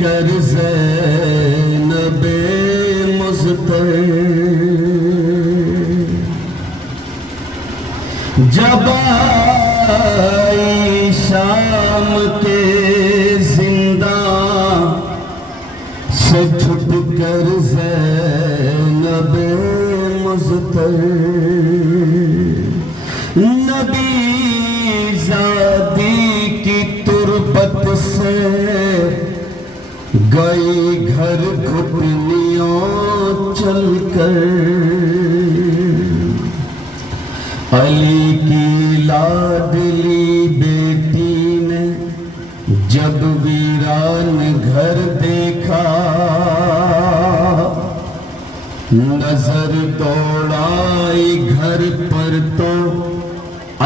कर ज़ैनबे मुज़्तर जब आई शाम के जिंदा से छुट कर ज़ैनबे मुज़्तर नबी ज़ादी की तुरबत से गई घर घुटनियों चलकर अली की लाडली बेटी ने जब वीरान घर देखा नजर दौड़ाई घर पर तो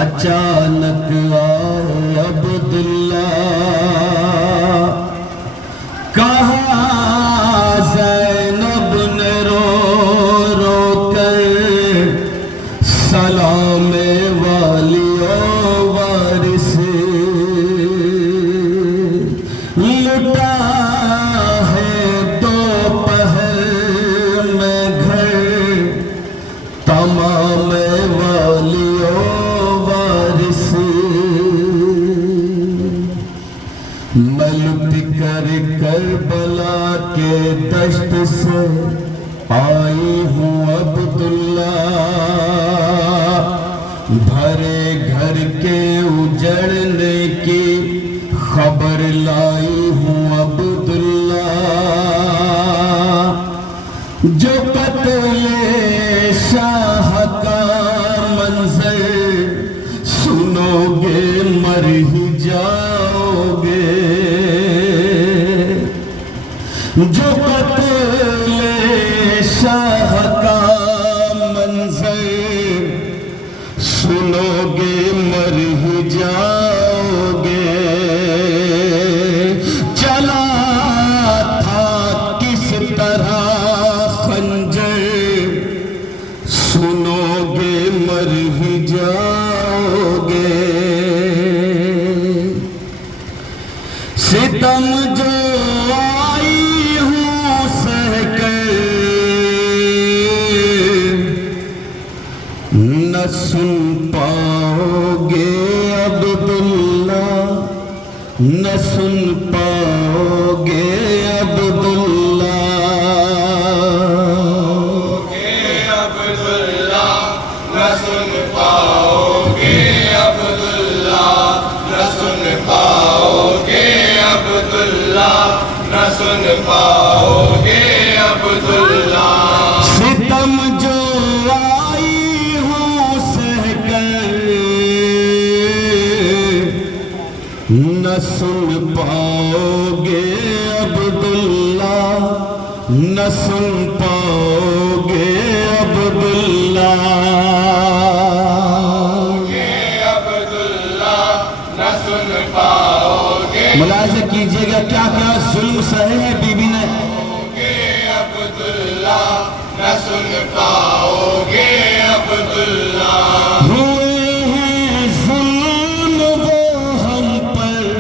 अचानक आए अब्दुल्ला कहा ज़ैनब ने रो रो कर सलाम वालियों वारिस लुटा है दोपहर में घर तमाम वालियों वारिस मलुट कर करबला के दश्त से आई हूँ अब्दुल्ला भरे घर के उजड़ने की खबर लाई हूँ अब्दुल्ला जो कत्ले शाह का मंजर सुनोगे मर ही जाओगे जो कत्ले शाह का मंजर सुनोगे मर ही जाओगे चला था किस तरह खंजर सुनोगे मर ही जाओगे सितम जो आई हूँ सहकर न सुन पाओगे अब्दुल्ला न सुन पाओगे अब्दुल्ला न सुन पाओगे अब्दुल्ला न सुन पाओगे अब्दुल्ला न सुन पाओगे अब्दुल्ला सितम जो आई हूँ सहकर न सुन पाओगे अब्दुल्ला न सुन पाओगे अब्दुल्ला न सुन पाओगे मुलाहिज़ा कीजिएगा क्या क्या जुल्म सहे हैं बीबी ने अब्दुल्ला न सुन पाओगे अब्दुल्ला हुए हैं जुल्म वो हम पर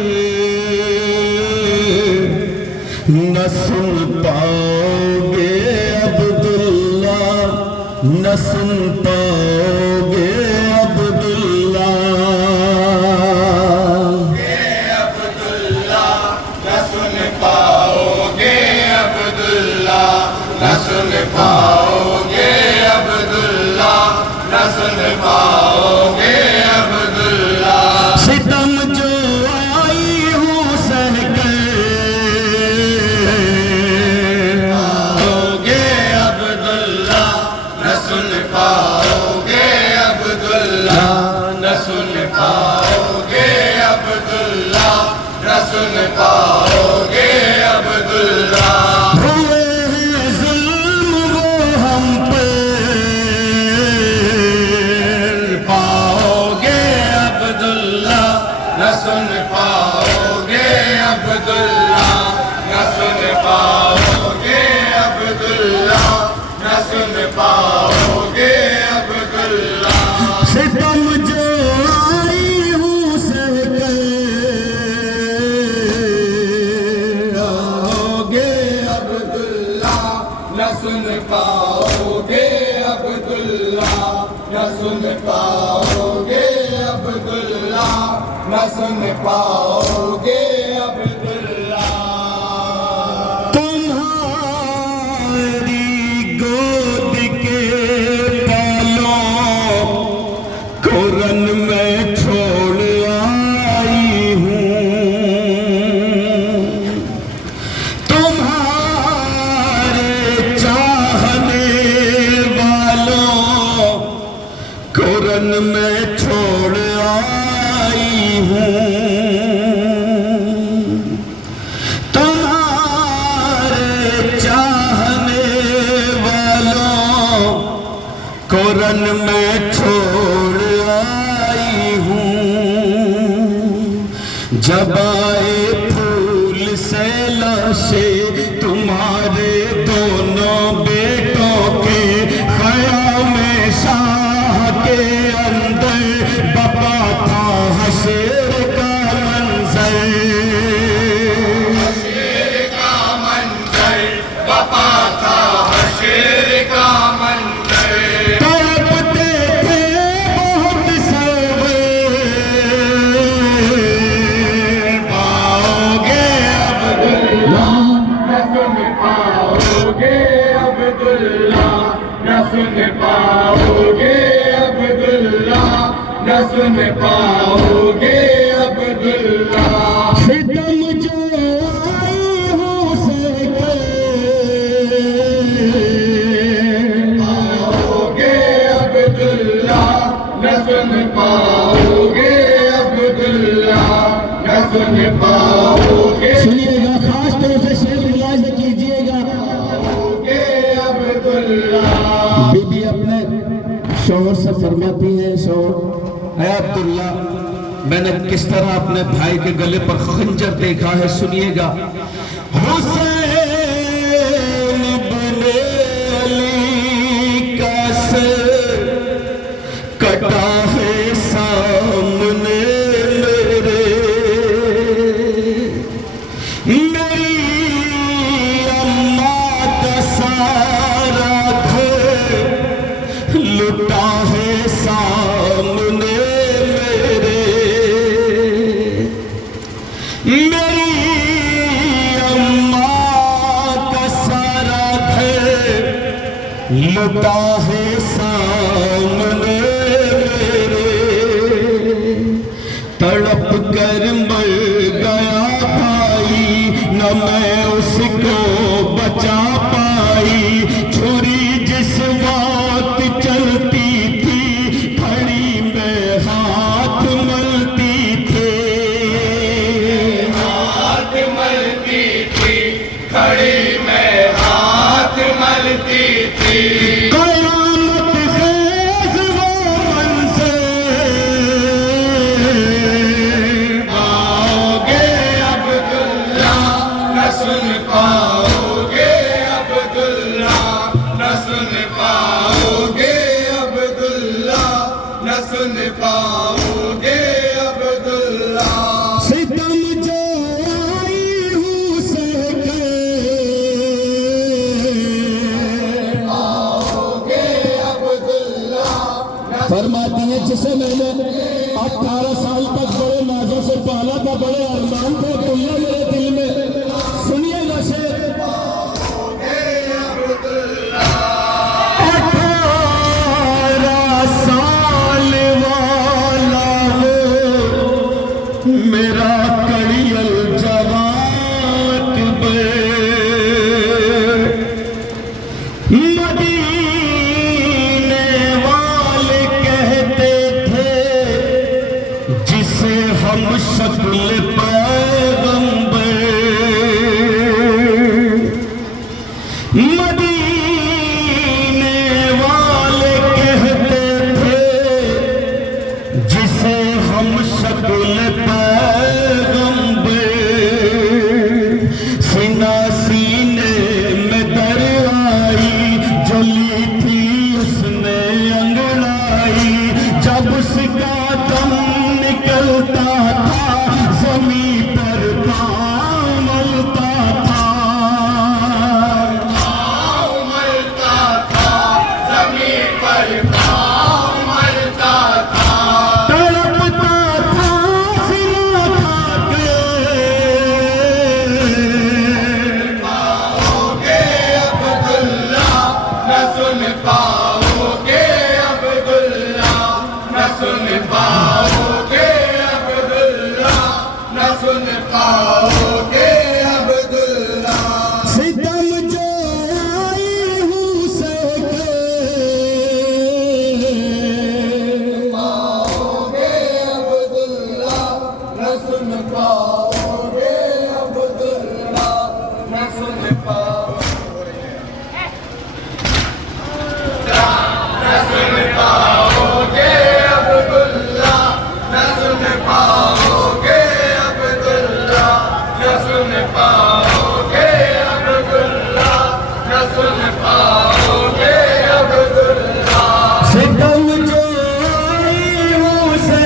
न सुन पाओगे अब्दुल्ला न सुन पाओगे अब्दुल्ला न सुन पाओगे अब्दुल्ला न सुन पाओगे अब्दुल्ला न सुन पाओगे अब्दुल्ला सितम जो आई हूँ सहकर पाओगे अब्दुल्ला न सुन पाओगे अब्दुल्ला न सुन पाओगे अब्दुल्ला न सुन पाओगे अब्दुल्ला हुए हैं जुल्म वो हम पे पाओगे अब्दुल्ला न सुन पाओगे अब्दुल्ला न सुन पाओगे अब्दुल्ला न सुन पाओगे अब्दुल्ला सितम जो आई हूँ सहकर अब्दुल्ला न सुन पाओगे अब्दुल्ला न सुन पाओगे अब्दुल्ला। तुम्हारी गोद के बालों को रन में छोड़ आई हूँ, तुम्हारे चाहने वालों को रन में छोड़ आई हूँ, रन में छोड़ आई हूँ। जब आए फूल से लाशे तुम्हारे दोनों बेटों के ख़याल में शाह के अंदर बपा था हशर का मंजर, हशर का मंजर बपा था हशर का मंजर। सुन पाओगे अब्दुल्ला न सुन पाओगे अब्दुल्ला। सितम जो आई हो सके पाओगे अब्दुल्ला न सुन पाओगे अब्दुल्ला न सुन पाओगे। सुनिएगा, खास तौर से शेर रियाज कीजिएगा। बीबी अपने शौहर से फरमाती है, शौहर है अब्दुल्ला, मैंने किस तरह अपने भाई के गले पर खंजर देखा है, सुनिएगा। हुसैन इब्ने अली का सर कटा है सामने मेरे, मेरी अम्मा का सारा लुटा है सामने मेरे, मेरी अम्मा का सारा घर लुटा है सामने मेरे। तड़प कर मर गया भाई, न मैं उसको बचा पाई। छुरी जिस वक्त चलती थी, खड़ी में हाथ मलती थी, हाथ मलती थी, खड़ी में हाथ मलती थी। कयामत ख़ेज़ वो मंज़िल आओगे अब्दुल्ला न सुन पाओगे अब्दुल्ला न सुन पाओगे अब्दुल्ला न सुन पाओगे अब्दुल्ला। सितम जो आई हूँ सके आओगे अब्दुल्ला फरमाती है, जिसे मैंने 18 साल तक बड़े नाजों से पाला था, बड़े अरमान थे अब्दुल्ला मेरे दिल में। सुनिएगा शेर, 18 साल वाला वो मेरा कड़ियल जवान मदीने वाले कहते थे, जिसे हम शक्ल पैगंबर, मदीने वाले कहते थे, जिसे हम शक्ल पैगंबर। सीना सीने में दर आई, जली थी उसने अंगड़ाई, जब उसका दम निकलता था सितम जो उसे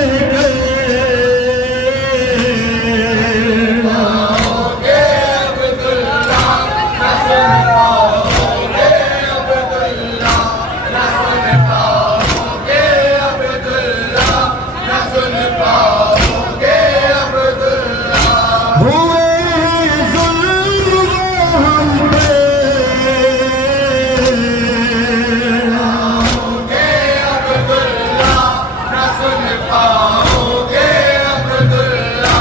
पाओगे अब्दुल्ला न सुन पाओगे अब्दुल्ला न सुन पाओगे अब्दुल्ला न सुन पाओगे अब्दुल्ला हुए जुल्म हम पे पाओगे अब्दुल्ला न सुन पाओगे अब्दुल्ला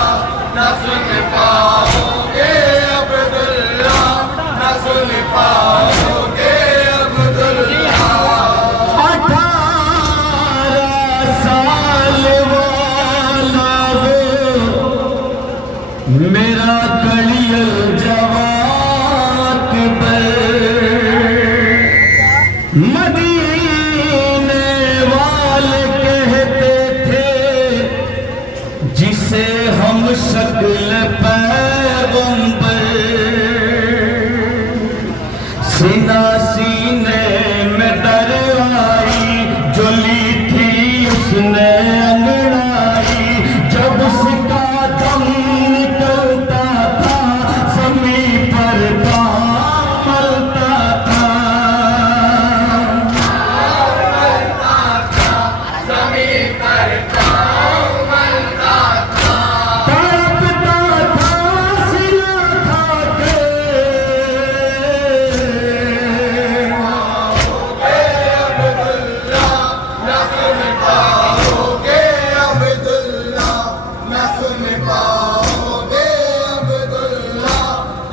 न सुन पाओगे अब्दुल्ला न सुन पाओगे अब्दुल्ला 18 साल वाला वो मेरा कलियल जवान अकबर मदीने वाले कहते थे जिसे हम शक्ल पैगंबर सीना सीने में दर आई जो ली थी उसने अंगड़ाई जब उसका दम निकलता था जमीन पर काम मलता था ज़मीन पर पाँव मलता था तड़पता था सिला था के अब्दुल्ला न सुन पाओगे अब्दुल्ला न सुन पाओगे अब्दुल्ला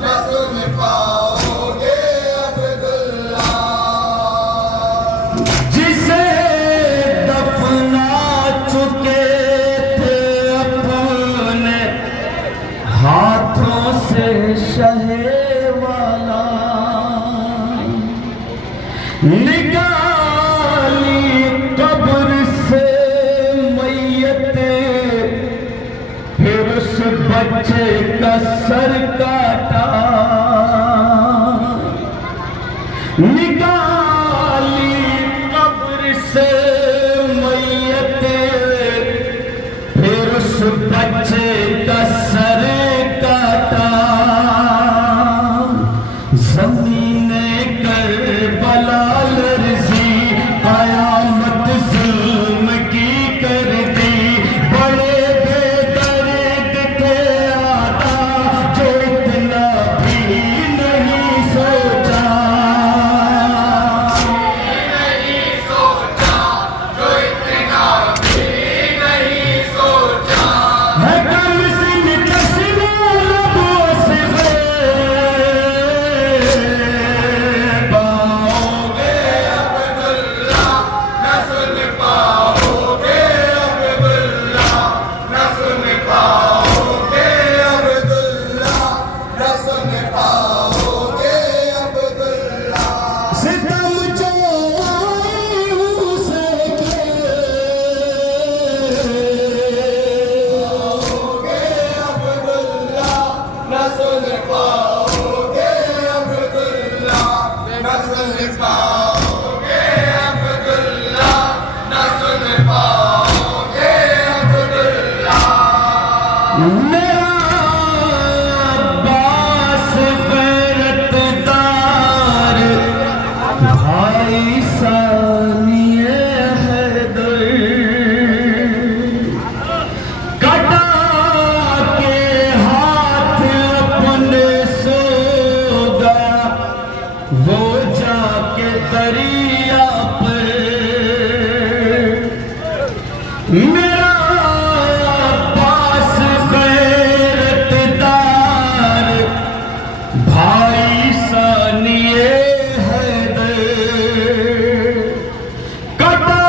न सुन पाओगे अब्दुल्ला जिसे दफना चुके थे अपने हाथों से शहे वाला निकाली कब्र से मैयत फिर उस बच्चे का सर काटा निकाली कब्र से मैयत फिर उस बच्चे का सर काटा ज़मीने करबला लर्ज़ी क़यामत ज़ुल्म की कर दी बड़े बेदर्द थे आका जो इतना भी नहीं सोचा नहीं सोचा जो इतना भी नहीं सोचा है कम सिन तस्वीर लबों से पाओगे अब्दुल्ला न सुन पाओगे अब्दुल्ला न सुन पाओगे अब्दुल्ला न सुन पाओगे अब्दुल्ला सितम जो उसे पाओगे अब्दुल्ला न सुन पाओगे अब्दुल्ला न सुन पाओगे अब्दुल्ला न सुन पाओगे अब्दुल्ला मेरा अब्बास गैरतदार भाई सानिए हैदर कटा के हाथ अपने सो गया वो जाके दरिया पर मेरा अब्बास गैरतदार भाई सानिए हैदर कटा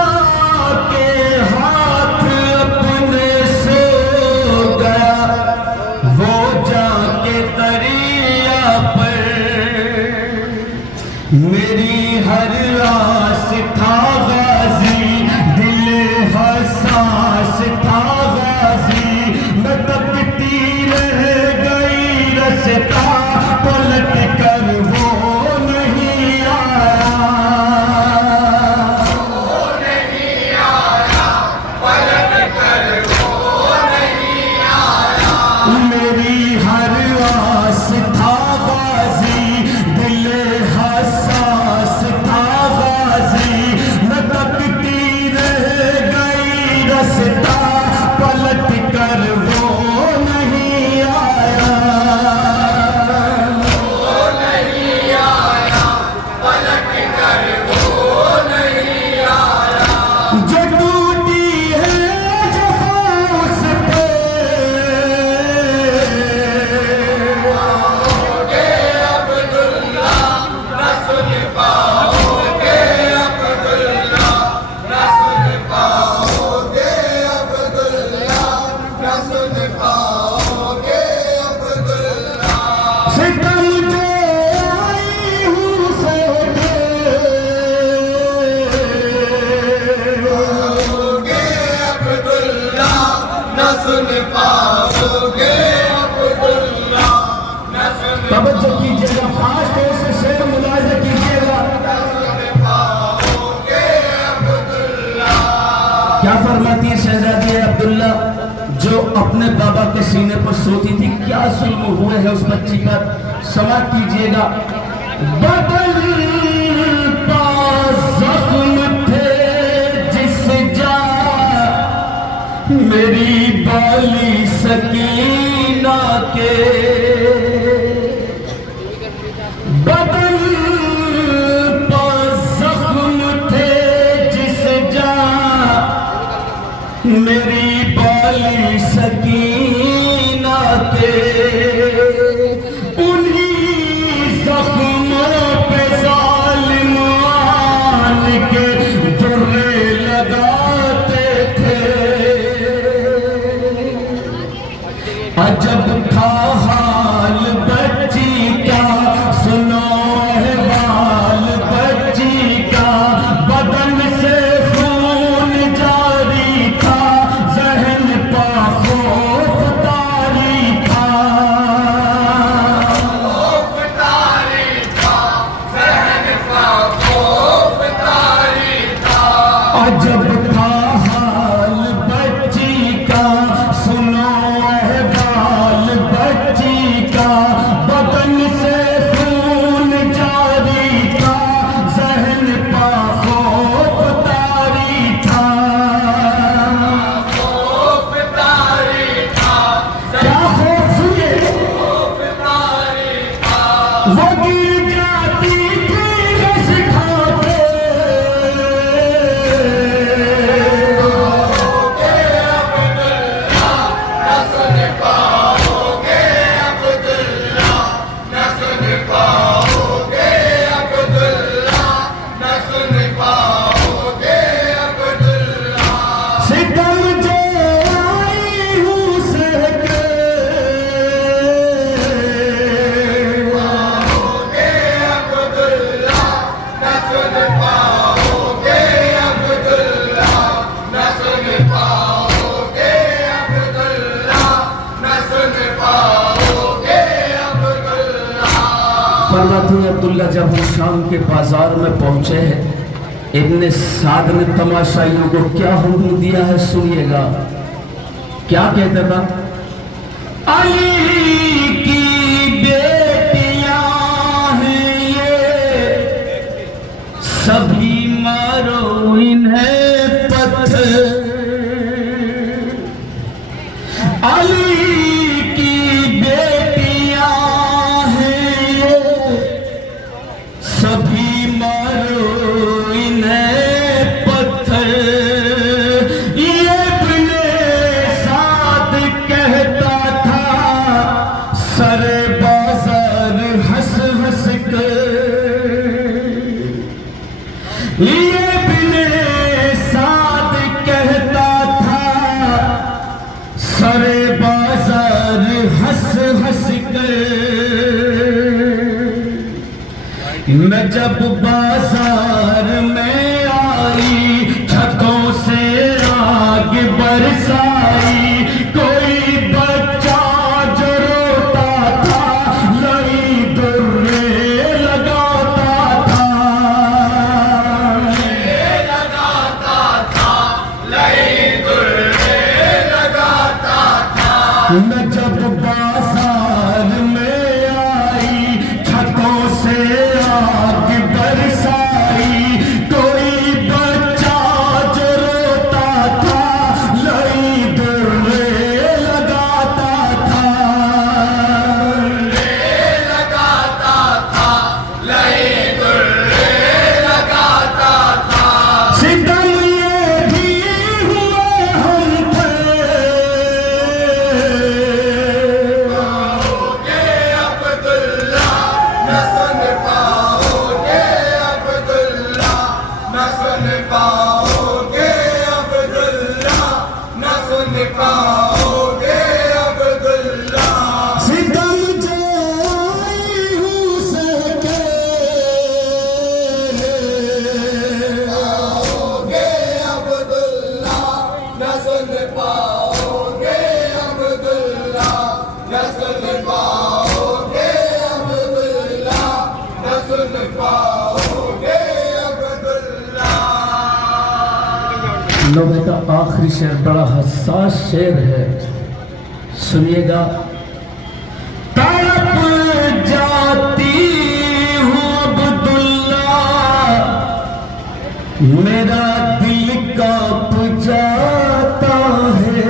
के हाथ अपने सो गया वो जाके दरिया पर मेरी हर आस था गाजी दिल हसान क्या फरमाती है शहजादी अब्दुल्ला जो अपने बाबा के सीने पर सोती थी? क्या जुल्म हुए हैं उस बच्ची पर, समाप्त कीजिएगा। बदल का जख्म थे जिस जा मेरी बाली सकीना के, बदल का जख्म थे जिस जा मेरी बाली सकीना के, उन्हीं जख्मों पे जालिम आन के दुर्रे लगाते थे। अजब था हाल बच्ची का, सुनो अहवाल बच्ची का, बदन से खून जारी था, जहन पा खौफ तारी था, खौफ तारी था, जहन पा खौफ तारी था। अजब था हाल बच्ची का, सुनो अहवाल बच्ची का, बदन से खून जारी था, जहन पा खौफ तारी था। खौफ तारी था, क्या खौफ हुए? खौफ तारी था। वो गिर जाती थी रस खाते, सितम जो आई हूँ सहके, फरमाती है अब्दुल्ला जब हम शाम के बाजार में पहुंचे हैं, इब्ने साद ने तमाशाइयों को क्या हुक्म दिया है सुनिएगा। क्या कहता था? अली की बेटियां हैं ये, सभी मारो इन्हें पत्थर। अली की बेटियां हैं ये, सभी मारो इन्हें पत्थर। ये इब्ने साद कहता था सरे बाजार हंस हंस कर। ये इब्ने साद कहता था सरे बाजार हंस हंस कर। मैं जब बाजार में आई, छतों से आग बरसाई, कोई बच्चा जो रोता था, लई दुर्रे लगाता था, लगाता था, लई दुर्रे लगाता था। मैं जब बाजार में आई, छतों से आग बरसाई, कोई बच्चा जो रोता था, लई दुर्रे लगाता था, लगाता था, लई दुर्रे लगाता था। सितम ये भी हुए हम थे, नोबे का आखिरी शेर बड़ा हसास शेर है, सुनिएगा। तड़प जाती हूँ अब्दुल्ला, मेरा दिल कांप जाता है।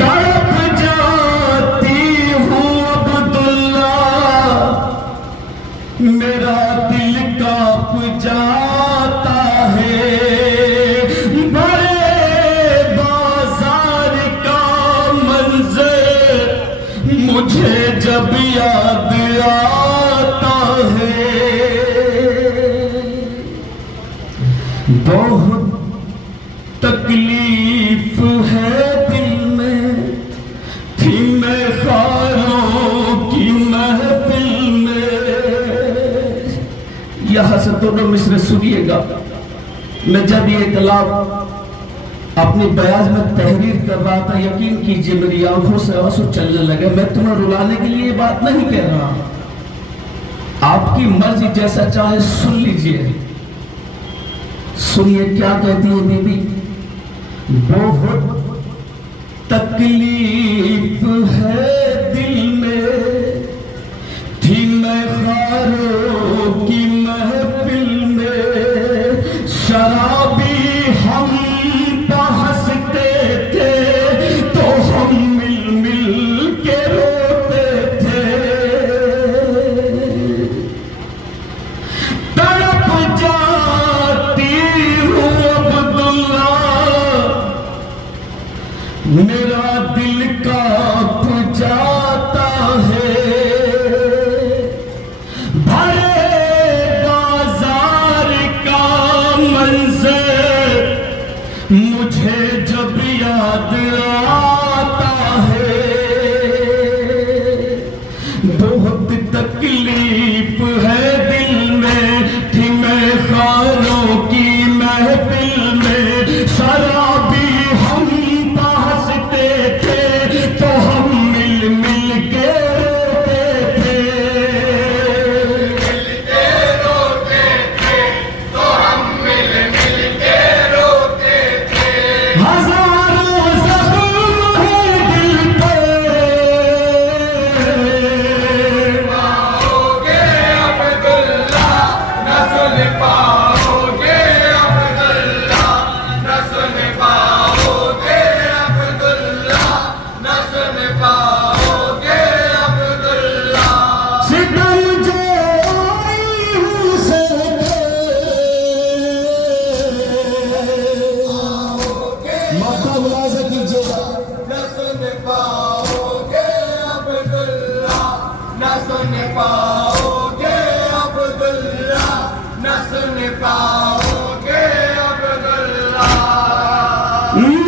तड़प जाती हूँ अब्दुल्ला, मेरा दिल कांप जाता है। बड़े बाजार का मंजर मुझे जब याद आता है। बहुत तकलीफ है दिल में, थी मैं खारों की महफिल में। यहां से दोनों मिसरे सुनिएगा। मैं जब ये कलाम अपनी बयाज में तहरीर कर रहा था, यकीन कीजिए मेरी आंखों से आंसू चलने लगे। मैं तुम्हें रुलाने के लिए ये बात नहीं कह रहा, आपकी मर्जी, जैसा चाहे सुन लीजिए। सुनिए क्या कहती है बीबी। बहुत तकलीफ है दिल में, थी मैं खारों की महफिल में। शराबी हम हंसते थे तो हम मिल मिल के रोते थे। तड़प जाती हूँ अब्दुल्ला, मेरा दिल कांप जाता है। भरे बाजार का मंजर मुझे जब याद आता है। बहुत तकलीफ है दिल में, थी मैं खारों की महफिल में। शराबी हम हंसते थे तो हम मिल मिल के रोते थे। मिलके रोते थे तो हम मिल मिल के रोते थे। हजारों जख्म है दिल पे, पाओगे अब्दुल्ला न सुन पाओगे अब्दुल्ला, न सुन पाओगे अब्दुल्ला, न सुन पाओगे अब्दुल्ला। सितम जो आई हूँ सहके, मक्का मुलाजा कीजिएगा। न सुन पाओगे अब्दुल्ला, न सुन पाओगे अब्दुल्ला, न सुन पाओगे अब्दुल्ला।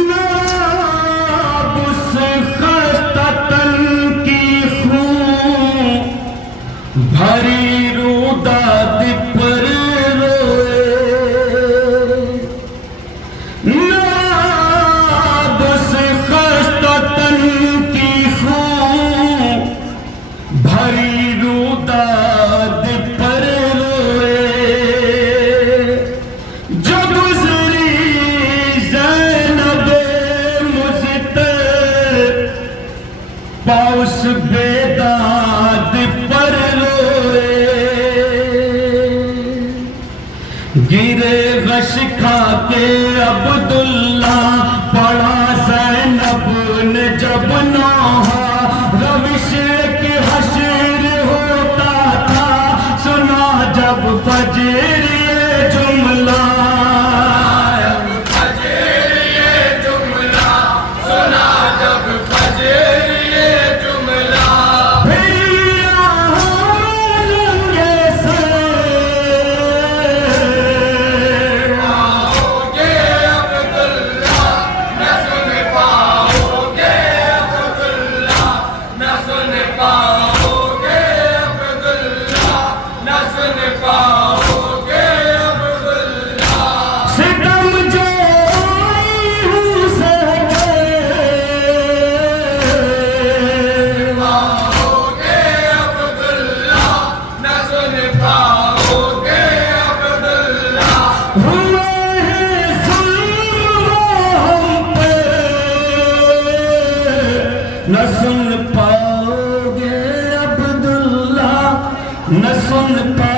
नाब से खस्ततन की खून भरी रुदाद पर रोए। नाब से खस्ततन की खून भरी रुदाद पर रोए। जो गुजरी ज़ैनबे मुज़्तर पाउस बेदाद पर रोए। गिरे गश खा के अब्दुल्ला, पड़ा ज़ैनब ने जब नौहा। रविश के हश्र होता था, सुना जब फजर ये जुमला। फजर ये जुमला सुना जब फजर ये जुमला। फिर आएंगे से पाओगे अब्दुल्ला न सुन पाओगे अब्दुल्ला, न सुन पाओगे अब्दुल्ला, न सुन पाओगे अब्दुल्ला। सितम जो आई हूँ सहके, पाओगे अब्दुल्ला, न सुन पाओगे अब्दुल्ला। हूँ न सुन पाओगे अब्दुल्ला, न सुन पाओगे